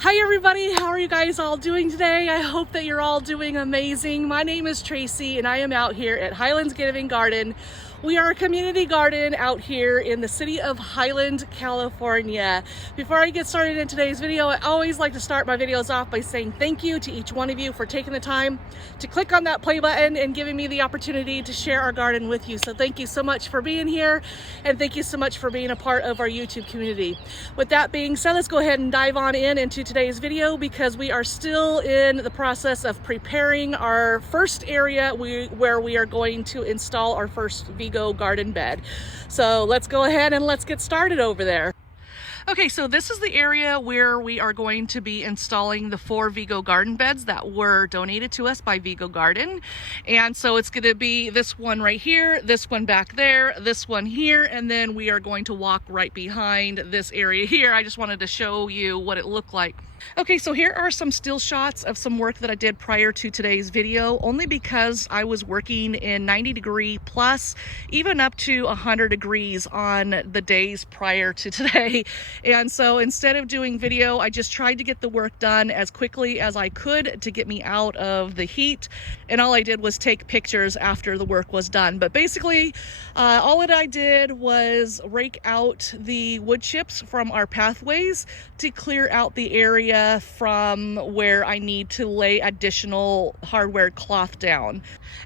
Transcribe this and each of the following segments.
Hi everybody, how are you guys all doing today? I hope that you're all doing amazing. My name is TracEy and I am out here at HighlandsGivingGarden. We are a community garden out here in the city of Highland, California. Before I get started in today's video, I always like to start my videos off by saying thank you to each one of you for taking the time to click on that play button and giving me the opportunity to share our garden with you. So thank you so much for being here, and thank you so much for being a part of our YouTube community. With that being said, let's go ahead and dive on into today's video, because we are still in the process of preparing our first area where we are going to install our first Vego garden bed. So let's go ahead and let's get started over there. Okay, so this is the area where we are going to be installing the 4 Vego garden beds that were donated to us by Vego Garden. And so it's going to be this one right here, this one back there, this one here, and then we are going to walk right behind this area here. I just wanted to show you what it looked like. Okay, so here are some still shots of some work that I did prior to today's video, only because I was working in 90-degree plus, even up to 100 degrees on the days prior to today. And so instead of doing video, I just tried to get the work done as quickly as I could to get me out of the heat. And all I did was take pictures after the work was done. But basically, all that I did was rake out the wood chips from our pathways to clear out the area from where I need to lay additional hardware cloth down.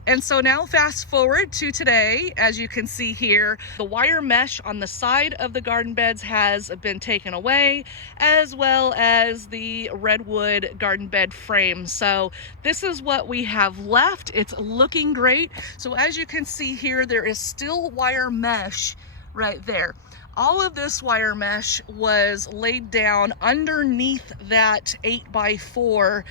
And so now fast forward to today, as you can see here, the wire mesh on the side of the garden beds has been taken away, as well as the Redwood garden bed frame. So this is what we have left. It's looking great. So as you can see here, there is still wire mesh right there. All of this wire mesh was laid down underneath that 8x4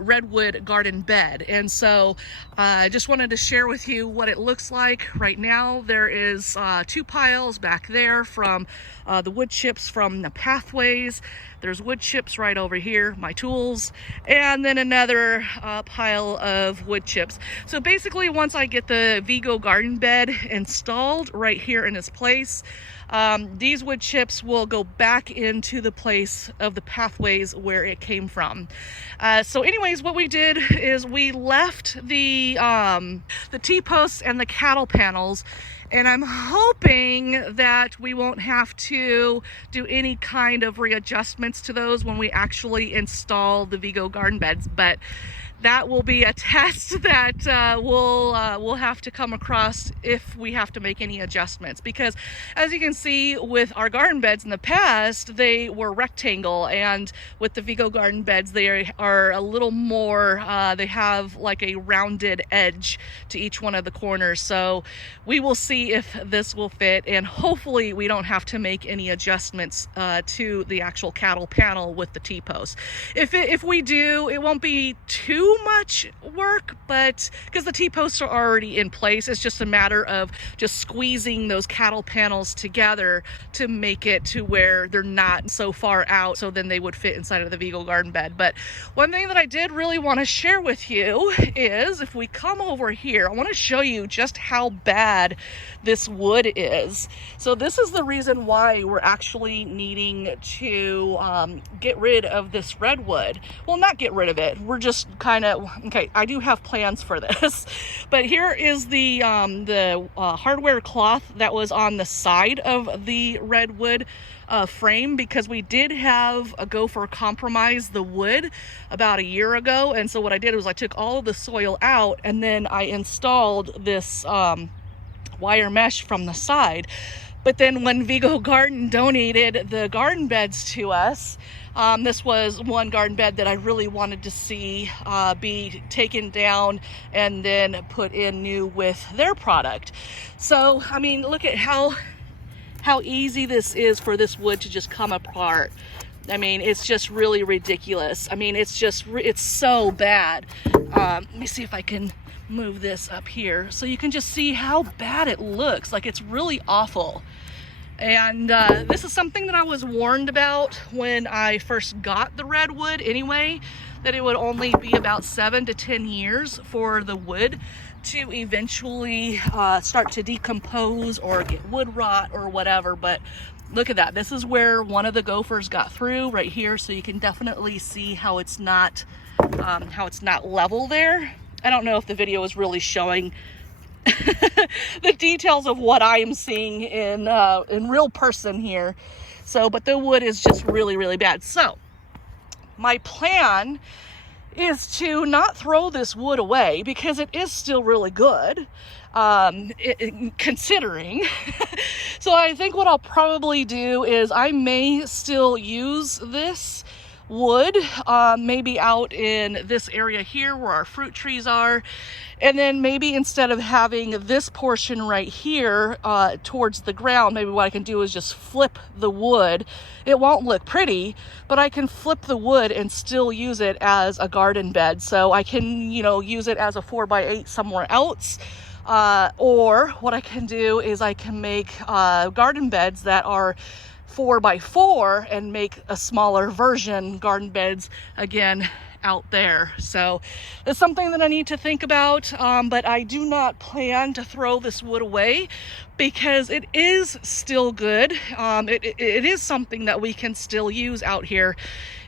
Redwood garden bed. And so I just wanted to share with you what it looks like right now. There is 2 piles back there from the wood chips from the pathways. There's wood chips right over here, my tools, and then another pile of wood chips. So basically, once I get the Vego garden bed installed right here in its place, these wood chips will go back into the place of the pathways where it came from. So anyways, what we did is we left the T-posts and the cattle panels, and I'm hoping that we won't have to do any kind of readjustments to those when we actually install the Vego garden beds. But that will be a test that we'll have to come across if we have to make any adjustments, because as you can see with our garden beds in the past, they were rectangle, and with the Vego garden beds, they are a little more, they have like a rounded edge to each one of the corners. So we will see if this will fit, and hopefully we don't have to make any adjustments to the actual cattle panel with the T-post. If we do, it won't be too much work, but because the T-posts are already in place, it's just a matter of just squeezing those cattle panels together to make it to where they're not so far out, so then they would fit inside of the Vego garden bed. But one thing that I did really want to share with you is, if we come over here, I want to show you just how bad this wood is. So this is the reason why we're actually needing to get rid of this redwood. Well, not get rid of it, we're just kind of, okay, I do have plans for this, but here is the hardware cloth that was on the side of the redwood frame, because we did have a go for compromise the wood about a year ago. And so what I did was I took all of the soil out, and then I installed this wire mesh from the side. But then when Vego Garden donated the garden beds to us, this was one garden bed that I really wanted to see be taken down and then put in new with their product. So, I mean, look at how easy this is for this wood to just come apart. I mean, it's just really ridiculous. I mean, it's so bad. Let me see if I can move this up here so you can just see how bad it looks. Like, it's really awful. And this is something that I was warned about when I first got the redwood anyway, that it would only be about 7 to 10 years for the wood to eventually start to decompose or get wood rot or whatever. But look at that. This is where one of the gophers got through right here. So you can definitely see how it's not level there. I don't know if the video is really showing the details of what I am seeing in real person here. So, but the wood is just really, really bad. So my plan is to not throw this wood away because it is still really good, considering. So I think what I'll probably do is I may still use this wood, maybe out in this area here where our fruit trees are. And then maybe instead of having this portion right here towards the ground, maybe what I can do is just flip the wood. It won't look pretty, but I can flip the wood and still use it as a garden bed. So I can, you know, use it as a 4x8 somewhere else. Or what I can do is I can make garden beds that are 4x4 and make a smaller version garden beds again out there. So it's something that I need to think about, but I do not plan to throw this wood away because it is still good. It is something that we can still use out here.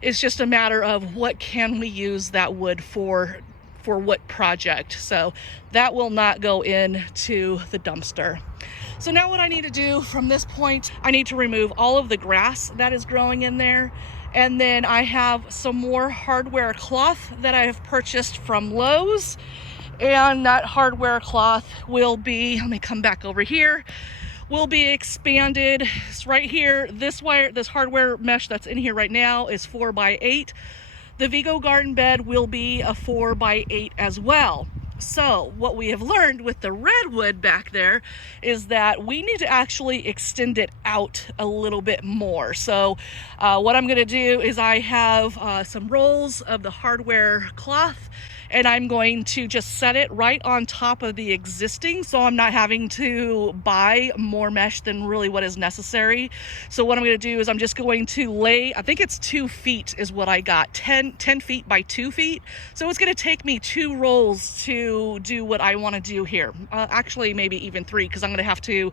It's just a matter of what can we use that wood for what project. So that will not go into the dumpster. So now what I need to do from this point, I need to remove all of the grass that is growing in there. And then I have some more hardware cloth that I have purchased from Lowe's. And that hardware cloth will be, let me come back over here, will be expanded. It's right here. This hardware mesh that's in here right now is 4x8. The Vego garden bed will be a 4x8 as well. So what we have learned with the Redwood back there is that we need to actually extend it out a little bit more. So what I'm going to do is I have some rolls of the hardware cloth, and I'm going to just set it right on top of the existing, so I'm not having to buy more mesh than really what is necessary. So what I'm going to do is I'm just going to lay, I think it's 2 feet is what I got, 10 feet by 2 feet. So it's going to take me 2 rolls to do what I want to do here. Actually, maybe even 3, because I'm going to have to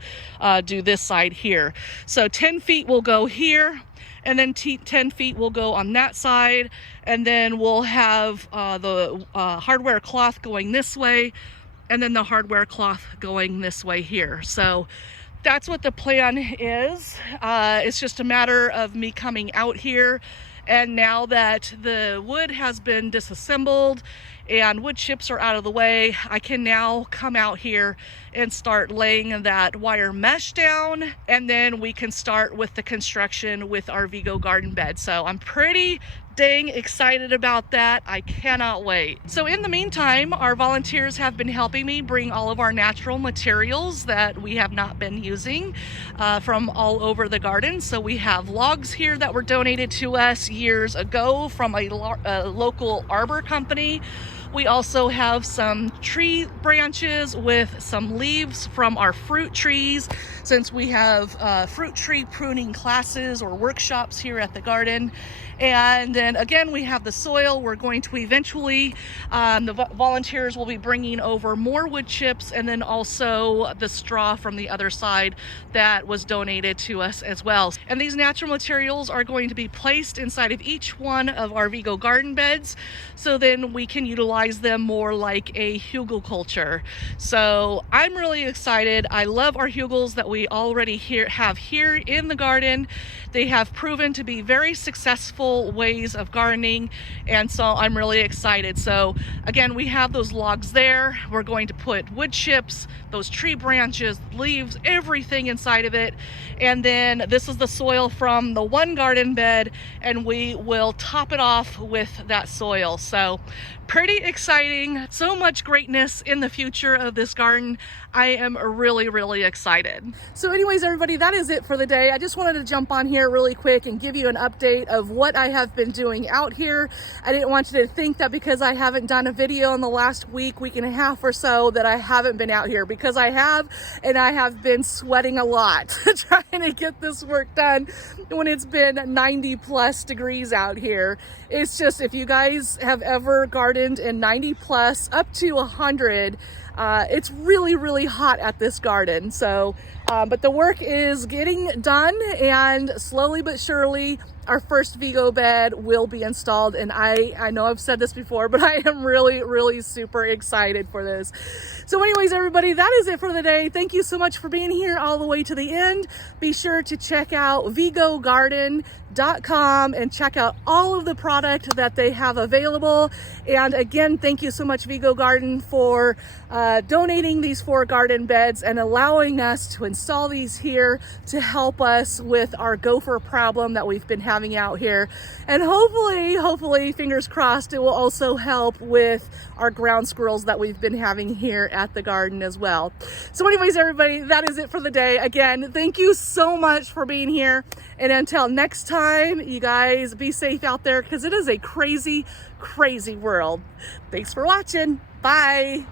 do this side here. So 10 feet will go here, and then 10 feet will go on that side, and then we'll have the hardware cloth going this way, and then the hardware cloth going this way here. So that's what the plan is. It's just a matter of me coming out here, and now that the wood has been disassembled and wood chips are out of the way, I can now come out here and start laying that wire mesh down, and then we can start with the construction with our Vego garden bed. So I'm pretty dang excited about that. I cannot wait. So in the meantime, our volunteers have been helping me bring all of our natural materials that we have not been using from all over the garden. So we have logs here that were donated to us years ago from a local arbor company. We also have some tree branches with some leaves from our fruit trees, since we have fruit tree pruning classes or workshops here at the garden. And then again, we have the soil. We're going to eventually, the volunteers will be bringing over more wood chips, and then also the straw from the other side that was donated to us as well. And these natural materials are going to be placed inside of each one of our Vego garden beds, so then we can utilize them more like a hugelkultur. So I'm really excited. I love our hugels that we already have here in the garden. They have proven to be very successful ways of gardening, and so I'm really excited. So again, we have those logs there. We're going to put wood chips, those tree branches, leaves, everything inside of it. And then this is the soil from the one garden bed, and we will top it off with that soil. So pretty exciting. So much greatness in the future of this garden. I am really, really excited. So anyways, everybody, that is it for the day. I just wanted to jump on here really quick and give you an update of what I have been doing out here. I didn't want you to think that because I haven't done a video in the last week and a half or so that I haven't been out here, because I have, and I have been sweating a lot trying to get this work done when it's been 90+ degrees out here. It's just, if you guys have ever gardened in 90+ up to 100, It's really, really hot at this garden. So, but the work is getting done, and slowly but surely our first Vego bed will be installed. And I know I've said this before, but I am really, really super excited for this. So anyways, everybody, that is it for the day. Thank you so much for being here all the way to the end. Be sure to check out VegoGarden.com and check out all of the product that they have available. And again, thank you so much, Vego Garden, for donating these 4 garden beds and allowing us to install these here to help us with our gopher problem that we've been having out here. And hopefully, fingers crossed, it will also help with our ground squirrels that we've been having here at the garden as well. So anyways, everybody, that is it for the day. Again, thank you so much for being here. And until next time, you guys be safe out there, because it is a crazy, crazy world. Thanks for watching. Bye.